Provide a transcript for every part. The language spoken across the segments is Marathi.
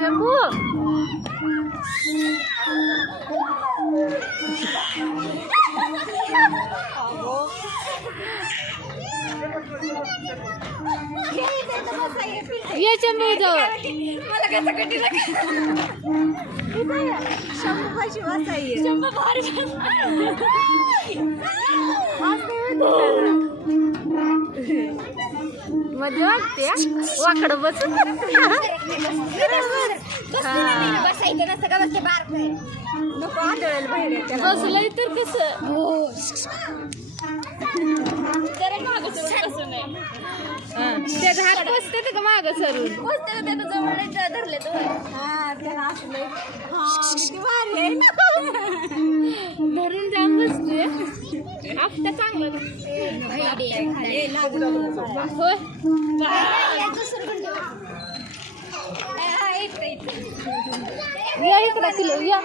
जम्बू ये चंबू जवळ मला कसं कटीला शंभू भाजी वाचाई शंभू भारी मजा वाटते वाकडं बसून बसायचं नसतं का बसते बार नको आंधळेल बाहेर बसलंय तर कसं त्याचा हात बसते का माग सरून बसते त्याचं जवळ धरले धरून जाऊन बसतोय आता चांगलं होय या इकडं किलो या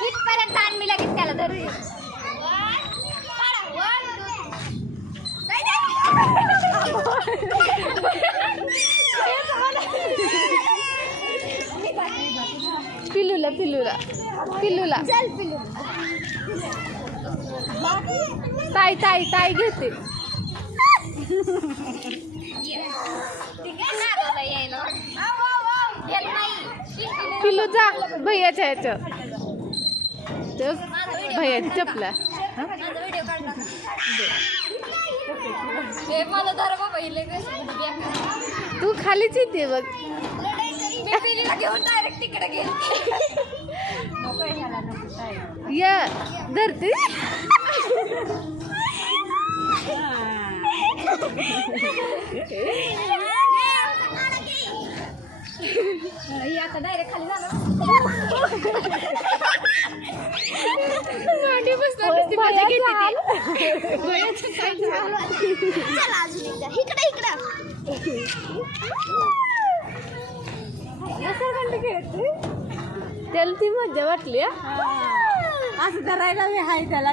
इथपर्यंत आण मी लगेच त्याला धरू पिल्लूला पिल्लूला पिल्लूला चल पिल्लू ताई ताई ताई घेते पिल्लू जा भैयाच्या ह्याचं भैयाची चपला तू खालीच येते बघ या धरते आता डायरेक्ट खाली जाणार मांडी बसणार मजा घेते इकडे इकडे त्याला ती मजा वाटली असं करायला मी हाय त्याला